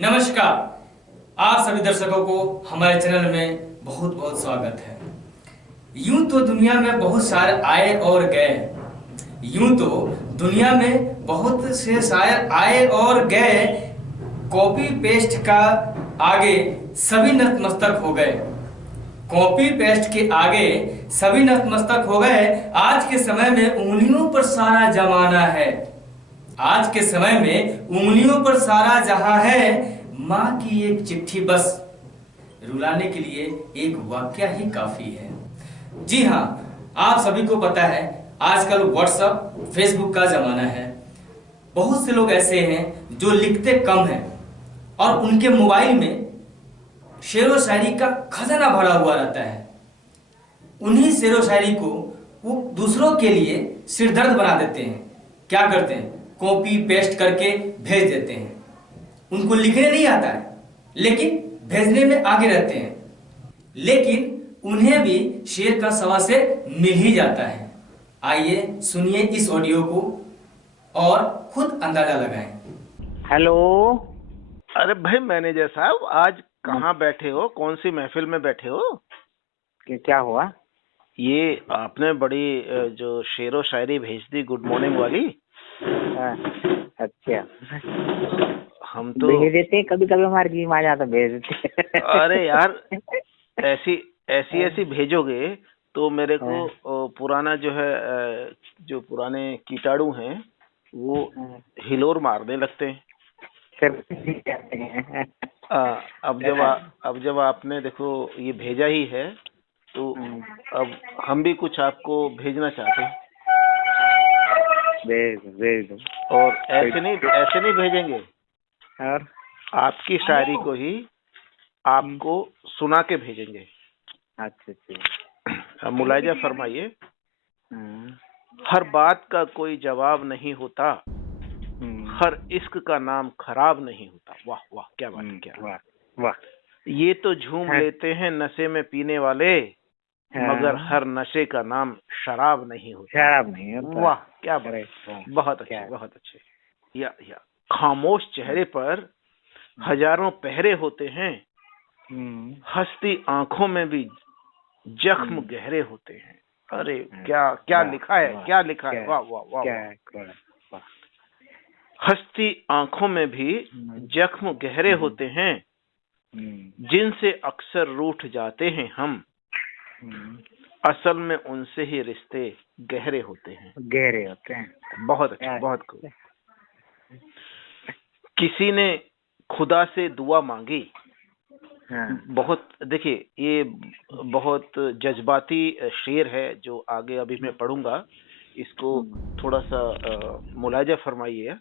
नमस्कार। आप सभी दर्शकों को हमारे चैनल में बहुत बहुत स्वागत है। यूं तो दुनिया में बहुत शायर आए और गए, यूं तो दुनिया में बहुत से शायर आए और गए, कॉपी पेस्ट का आगे सभी नतमस्तक हो गए। कॉपी पेस्ट के आगे सभी नतमस्तक हो गए। आज के समय में उंगलियों पर सारा जमाना है। आज के समय में उंगलियों पर सारा जहां है। माँ की एक चिट्ठी बस रुलाने के लिए एक वाक्य ही काफी है। जी हाँ, आप सभी को पता है आजकल व्हाट्सएप फेसबुक का जमाना है। बहुत से लोग ऐसे हैं जो लिखते कम हैं और उनके मोबाइल में शेरो शायरी का खजाना भरा हुआ रहता है। उन्हीं शेरो शायरी को वो दूसरों के लिए सिरदर्द बना देते हैं। क्या करते हैं? कॉपी पेस्ट करके भेज देते हैं। उनको लिखने नहीं आता है लेकिन भेजने में आगे रहते हैं। लेकिन उन्हें भी शेर का सवा से मिल ही जाता है। आइए सुनिए इस ऑडियो को और खुद अंदाजा लगाएं। हेलो। अरे भाई मैनेजर साहब, आज हाँ, कहाँ बैठे हो? कौन सी महफिल में बैठे हो? क्या हुआ? ये आपने बड़ी जो शेरो शायरी भेज दी गुड मॉर्निंग वाली। हाँ, अच्छा। हम तो भेज देते कभी कभी, हमारे जी में आ जाता भेज देते। अरे यार, ऐसी ऐसी ऐसी भेजोगे तो मेरे को पुराना जो है जो पुराने कीटाणु हैं वो हिलोर मारने लगते हैं। फिर कहते हैं। अब जब आपने देखो ये भेजा ही है तो अब हम भी कुछ आपको भेजना चाहते हैं। भेज भेज दो। और ऐसे नहीं भेजेंगे। और आपकी शायरी को ही आपको सुना के भेजेंगे। अच्छा अच्छा। अब मुलायजा फरमाइए। हाँ, हर बात का कोई जवाब नहीं होता, हर इश्क का नाम खराब नहीं होता। वाह वाह, क्या बात है, क्या वाह वाह। ये तो झूम लेते हैं नशे में पीने वाले, मगर हर नशे का नाम शराब नहीं होता। शराब नहीं होता। वाह, क्या बात है, वाह, बहुत अच्छे, क्या? बहुत अच्छे। या खामोश चेहरे पर हजारों पहरे होते हैं, हंसती आंखों में भी जख्म गहरे होते हैं। अरे क्या क्या लिखा है, क्या लिखा है, वाह वाह वाह वाह। हंसती आंखों में भी जख्म गहरे होते हैं, जिनसे अक्सर रूठ जाते हैं हम, असल में उनसे ही रिश्ते गहरे होते हैं। गहरे होते हैं। बहुत अच्छा, बहुत खूब। किसी ने खुदा से दुआ मांगी। बहुत, देखिए ये बहुत जज्बाती शेर है जो आगे अभी मैं पढ़ूंगा। इसको थोड़ा सा मुलाजा फरमाइए।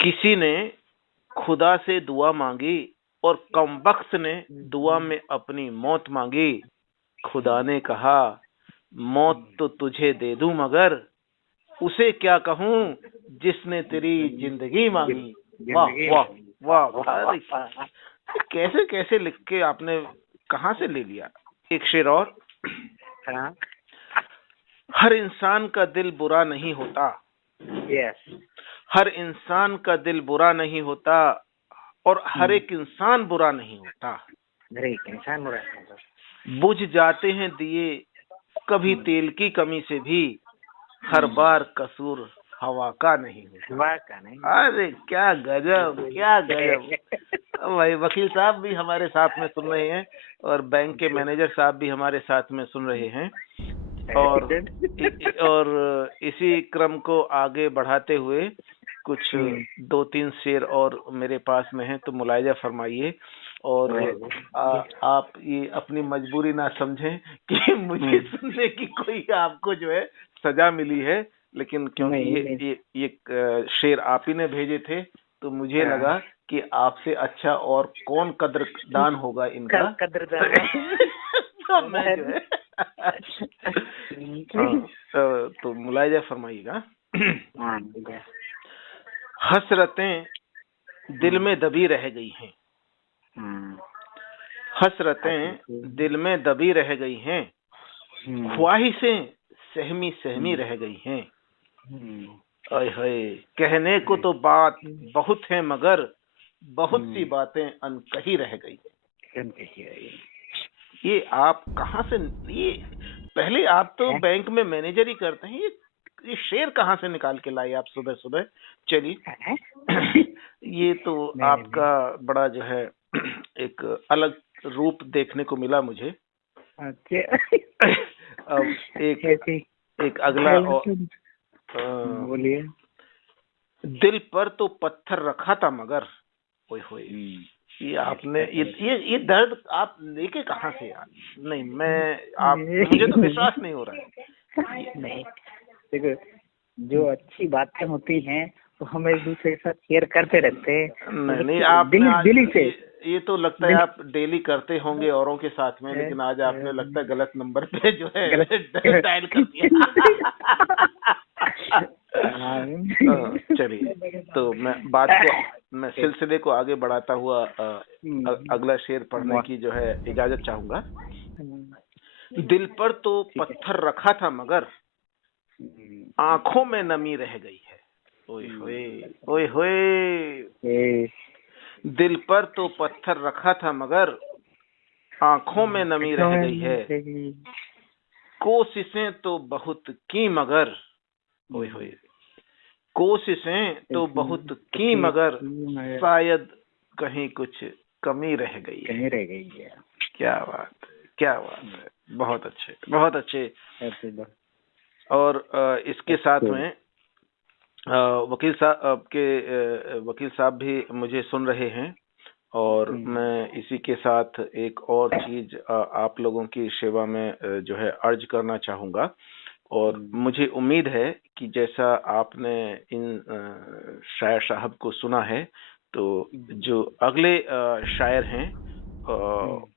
किसी ने खुदा से दुआ मांगी और कमबख्त ने दुआ में अपनी मौत मांगी। खुदा ने कहा मौत तो तुझे दे दूं, मगर उसे क्या कहूं जिसने तेरी जिंदगी मांगी। वाह वाह वाह वाह। कैसे कैसे लिख के आपने कहाँ से ले लिया। एक शेर और। हर इंसान का दिल बुरा नहीं होता, हर इंसान का दिल बुरा नहीं होता, और हर एक इंसान बुरा नहीं होता। हर एक इंसान बुरा नहीं होता। बुझ जाते हैं दिए कभी तेल की कमी से भी, हर बार कसूर हवा का नहीं होता। हवा का नहीं। अरे क्या गजब, क्या गजब। भाई वकील साहब भी हमारे साथ में सुन रहे हैं और बैंक के मैनेजर साहब भी हमारे साथ में सुन रहे हैं। और इसी क्रम को आगे बढ़ाते हुए कुछ 2-3 शेर और मेरे पास में है, तो मुलायजा फरमाइए। और आप ये अपनी मजबूरी ना समझें कि मुझे सुनने की कोई आपको जो है सजा मिली है, लेकिन क्योंकि ये शेर आप ही ने भेजे थे तो मुझे लगा कि आपसे अच्छा और कौन कद्रदान होगा इनका। तो मैं जो है तो मुलायजा फरमाइएगा। हसरतें दिल में दबी रह गई हैं, हसरतें दिल में दबी रह गई हैं, ख्वाहिशें सहमी सहमी रह गई हैं। आय हाय, कहने को तो बात बहुत है, मगर बहुत सी बातें अनकही रह गई। कम कही है ये आप कहाँ से, ये पहले आप तो हैं? बैंक में मैनेजर ही करते हैं, ये शेर कहाँ से निकाल के लाए आप सुबह सुबह? चलिए, हैं? ये तो नहीं, आपका बड़ा जो है एक अलग रूप देखने को मिला मुझे। अच्छा अब ऐसे एक अगला और बोलिए। दिल पर तो पत्थर रखा था मगर, ओए होए, ये आपने ये दर्द आप लेके कहाँ से यार? नहीं, मुझे तो विश्वास नहीं हो रहा है। नहीं, देखो, जो अच्छी बातें होती हैं तो हम एक दूसरे के साथ शेयर करते रहते हैं। नहीं, आप दिली से ये तो लगता है आप डेली करते होंगे औरों के साथ में, लेकिन आज आपने लगता है गलत नंबर पे जो है डायल कर दिया। चलिए, तो मैं सिलसिले को आगे बढ़ाता हुआ अगला शेर पढ़ने की जो है इजाजत चाहूंगा। दिल पर तो पत्थर रखा था मगर आंखों में नमी रह गई है। ओए होए, ओए होए। दिल पर तो पत्थर रखा था मगर आंखों में नमी रह गई है। कोशिशें तो बहुत की मगर, ओए होए, कोशिशें तो बहुत की मगर शायद कहीं कुछ कमी रह गई है। क्या बात है, क्या बात है, बहुत अच्छे, बहुत अच्छे। और इसके साथ में वकील साहब भी मुझे सुन रहे हैं, और मैं इसी के साथ एक और चीज आप लोगों की सेवा में जो है अर्ज करना चाहूंगा। और मुझे उम्मीद है कि जैसा आपने इन शायर साहब को सुना है, तो जो अगले शायर हैं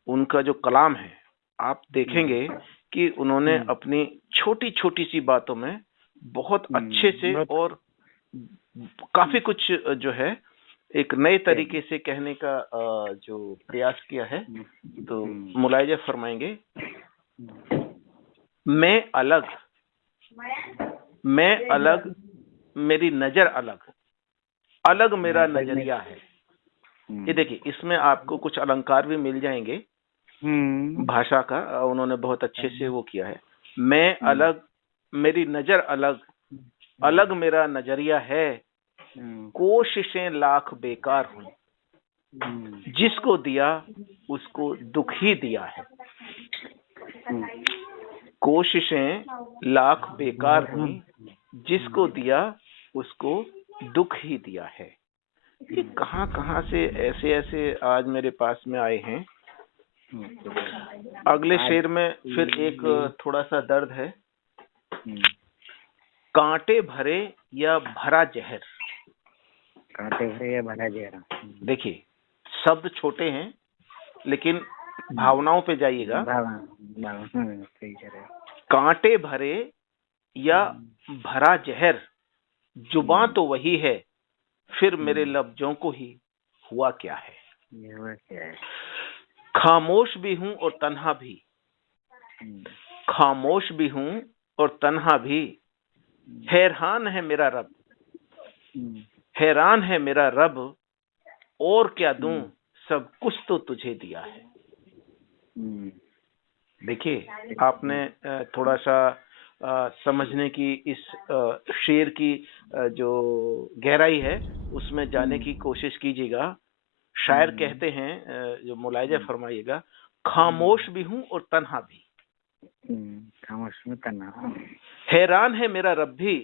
उनका जो कलाम है, आप देखेंगे कि उन्होंने अपनी छोटी छोटी सी बातों में बहुत अच्छे से और काफी कुछ जो है एक नए तरीके से कहने का जो प्रयास किया है। तो मुलाहिजा फरमाएंगे। मैं अलग, मेरी नजर अलग, अलग मेरा नजरिया है। ये देखिए, इसमें आपको कुछ अलंकार भी मिल जाएंगे भाषा का, उन्होंने बहुत अच्छे से वो किया है। मैं अलग, मेरी नजर अलग, अलग मेरा नजरिया है, कोशिशें लाख बेकार हुई, जिसको दिया उसको दुख ही दिया है। कोशिशें लाख बेकार हुई, जिसको दिया उसको दुख ही दिया है। ये कहाँ से ऐसे ऐसे आज मेरे पास में आए हैं। अगले शेर में फिर एक थोड़ा सा दर्द है। कांटे भरे या भरा जहर। कांटे भरे या भरा जहर। देखिए, शब्द छोटे हैं लेकिन भावनाओं पे जाइएगा। कांटे भरे या भरा जहर, जुबां तो वही है, फिर मेरे लफ्जों को ही हुआ क्या है। खामोश भी हूं और तन्हा भी, खामोश भी हूं और तन्हा भी, हैरान है मेरा रब, हैरान है मेरा रब, और क्या दूं, सब कुछ तो तुझे दिया है। देखिए, आपने थोड़ा सा समझने की इस शेर की जो गहराई है उसमें जाने की कोशिश कीजिएगा। शायर कहते हैं, जो मुलाहिजा फरमाइएगा, खामोश भी हूं और तन्हा भी, खामोश में तन्हा, हैरान है मेरा रब भी,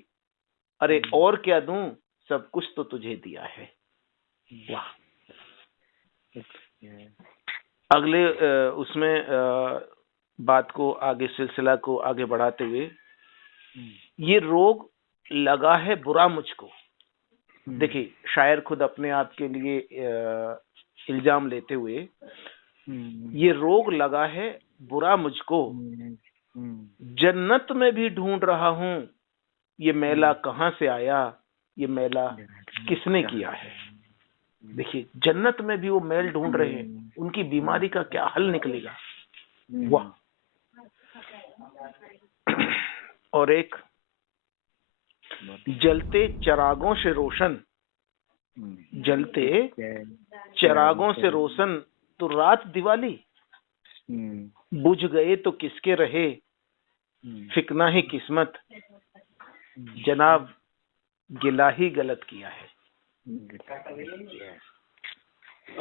अरे और क्या दूं, सब कुछ तो तुझे दिया है। वाह। अगले उसमें बात को आगे, सिलसिला को आगे बढ़ाते हुए, ये रोग लगा है बुरा मुझको। देखिए, शायर खुद अपने आप के लिए इल्जाम लेते हुए, ये रोग लगा है बुरा मुझको, जन्नत में भी ढूंढ रहा हूं, ये मैला कहां से आया, ये मैला किसने किया है। देखिए, जन्नत में भी वो मैल ढूंढ रहे हैं, उनकी बीमारी का क्या हल निकलेगा। वाह। और एक, जलते चरागों से रोशन, जलते चिरागों से रोशन तो रात दिवाली, बुझ गए तो किसके रहे, फिकना ही किस्मत, जनाब गिला ही गलत किया है।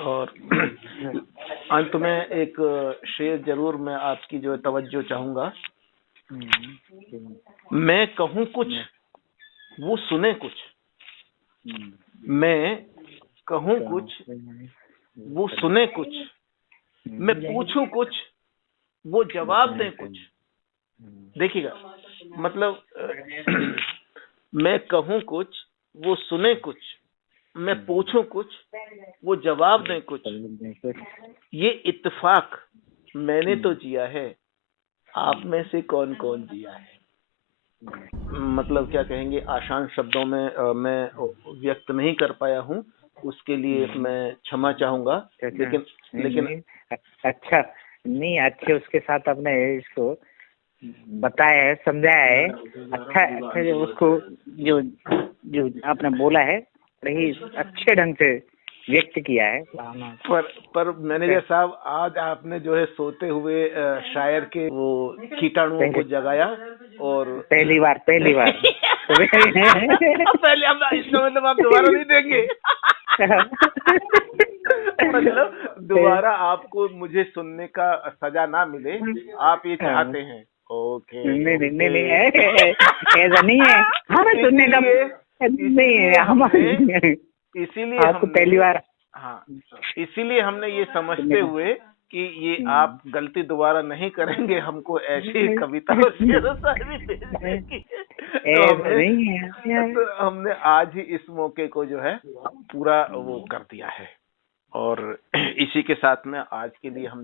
और अंत में एक शेर जरूर मैं आपकी जो तवज्जो चाहूंगा। मैं कहूँ कुछ वो सुने कुछ, मैं कहूँ कुछ वो सुने कुछ, मैं पूछूं कुछ वो जवाब दें कुछ। देखिएगा, मतलब मैं कहूँ कुछ वो सुने कुछ, मैं पूछूं कुछ वो जवाब दें कुछ, ये इत्तेफाक मैंने तो जिया है, आप में से कौन कौन जिया है। मतलब क्या कहेंगे, आसान शब्दों में मैं व्यक्त नहीं कर पाया हूँ, उसके लिए मैं क्षमा चाहूंगा। लेकिन अच्छा नहीं, अच्छे उसके साथ आपने इसको बताया है, समझाया है, अच्छा जो उसको जो जो आपने बोला है वही अच्छे ढंग से व्यक्त किया है। पर मैनेजर साहब, आज आपने जो है सोते हुए शायर के वो कीटाणुओं को जगाया। और पहली बार पहले हम, इसका मतलब आप दोबारा नहीं देंगे। मतलब दोबारा आपको मुझे सुनने का सजा ना मिले, आप ये चाहते हैं। ओके, नहीं ऐसा नहीं है, हमें सुनने का नहीं है हमारे, इसीलिए आपको पहली बार, हाँ, इसीलिए हमने ये समझते हुए कि ये आप गलती दोबारा नहीं करेंगे, हमको ऐसी कविता और शेर व शायरी भेजेंगे। तो हमने आज ही इस मौके को जो है पूरा वो कर दिया है। और इसी के साथ में आज के लिए हम